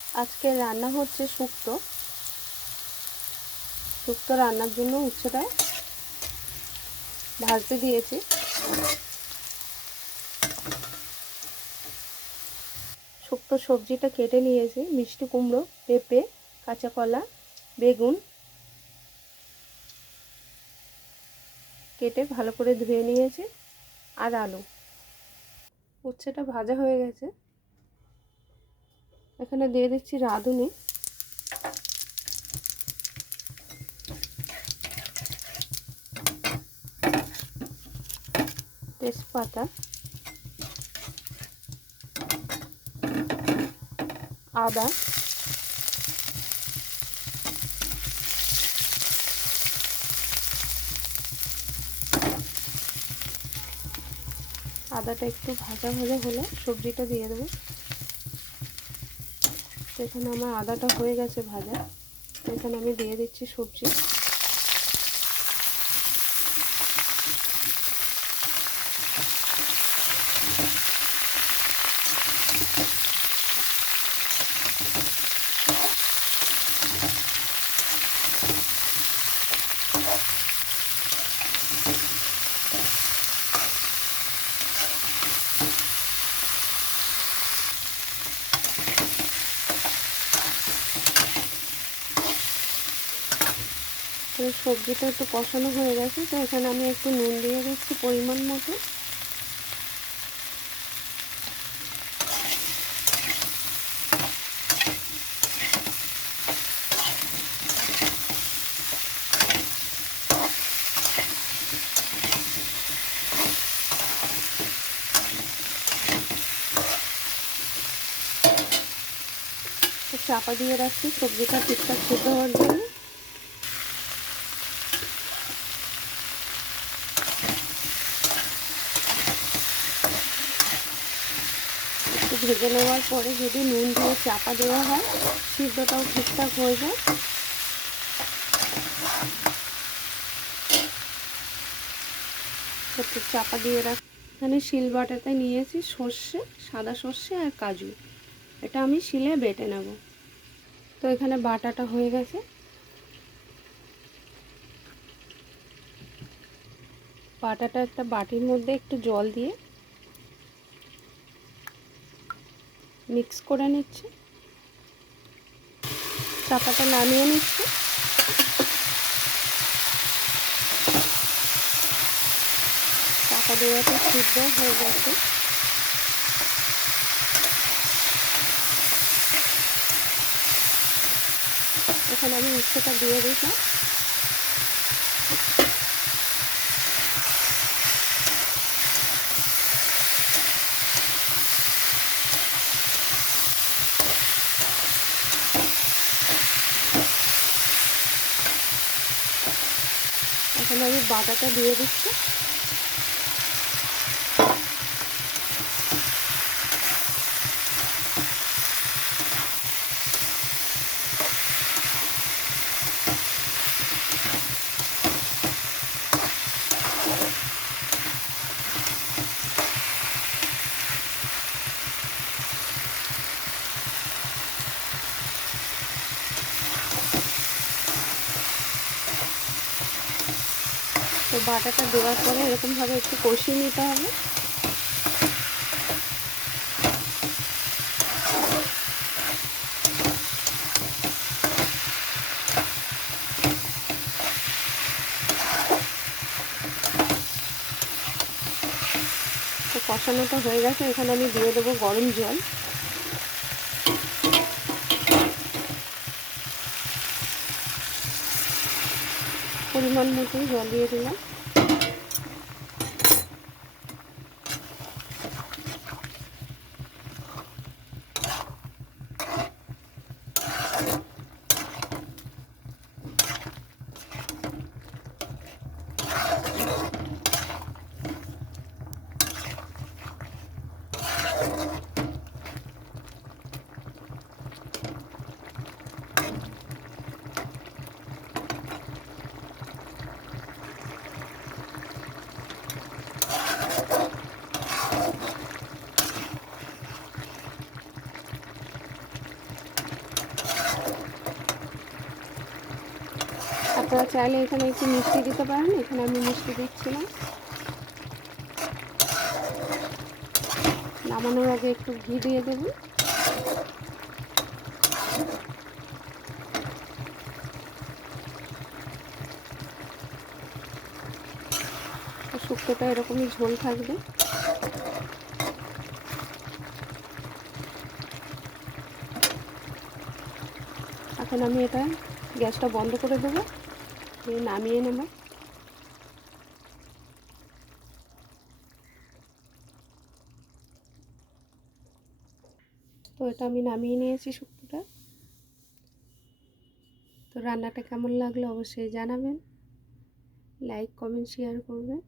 আজকে রান্না হচ্ছে শুক্তো। শুক্তো রান্নার জন্য উচ্ছেটা ভাজতে দিয়েছি। শুক্তো সবজিটা কেটে নিয়েছি, মিষ্টি কুমড়ো, পেঁপে, কাঁচা কলা, বেগুন কেটে ভালো করে ধুয়ে নিয়েছি, আর আলু। উচ্ছেটা ভাজা হয়ে গেছে, এখানে দিয়ে দিচ্ছি রাঁধুনি, তেজপাতা, আদা, আদাটা একটু ভাজা ভাজা হলে সবজিটা দিয়ে দেবো। এখানে আমার আদাটা হয়ে গেছে ভাজা, এখানে আমি দিয়ে দিচ্ছি সবজি। সবজিটা একটু কষানো হয়ে গেছে, তো এখানে আমি একটু নুন দিয়ে দিচ্ছি পরিমাণ মতো। চাপা দিয়ে রাখছি সবজিটা ঠিকঠাক সিদ্ধ হওয়ার জন্য। একটু ভেজে নেওয়ার পরে যদি নুন দিয়ে চাপা দেওয়া হয়, সিদ্ধটাও ঠিকঠাক হয়ে যায়। একটু চাপা দিয়ে রাখ। এখানে শিল বাটাতে নিয়েছি সর্ষে, সাদা সর্ষে আর কাজু, এটা আমি শিলে বেটে নেব। তো এখানে বাটাটা হয়ে গেছে, বাটাটা একটা বাটির মধ্যে একটু জল দিয়ে মিক্স করে নিচ্ছি, চাপাটা নামিয়ে নিচ্ছি। চাপা দেওয়াটা সিদ্ধ হয়ে গেছে, এখানে আমি উচ্ছেটা দিয়ে দিলাম। এখানে আমি বাটাটা দিয়ে দিচ্ছি। তো বাটাটা দেওয়ার পরে এরকমভাবে একটু কষিয়ে নিতে হবে। তো কষানোটা হয়ে গেছে, এখানে আমি দিয়ে দেবো গরম জল। পরিমাণ মতোই জল দিয়ে দিলাম। আপনারা চাইলে এখানে একটু মিষ্টি দিতে পারেন, এখানে আমি মিষ্টি দিচ্ছি না। নামানোর আগে একটু ঘি দিয়ে দেবেন। শুক্তোটা এরকমই ঝোল থাকবে। এখন আমি এটা গ্যাসটা বন্ধ করে দেবো, দিয়ে নামিয়ে নেব। তো এটা আমি নামিয়ে নিয়েছি শুক্তোটা। তো রান্নাটা কেমন লাগলো অবশ্যই জানাবেন, লাইক কমেন্ট শেয়ার করবেন।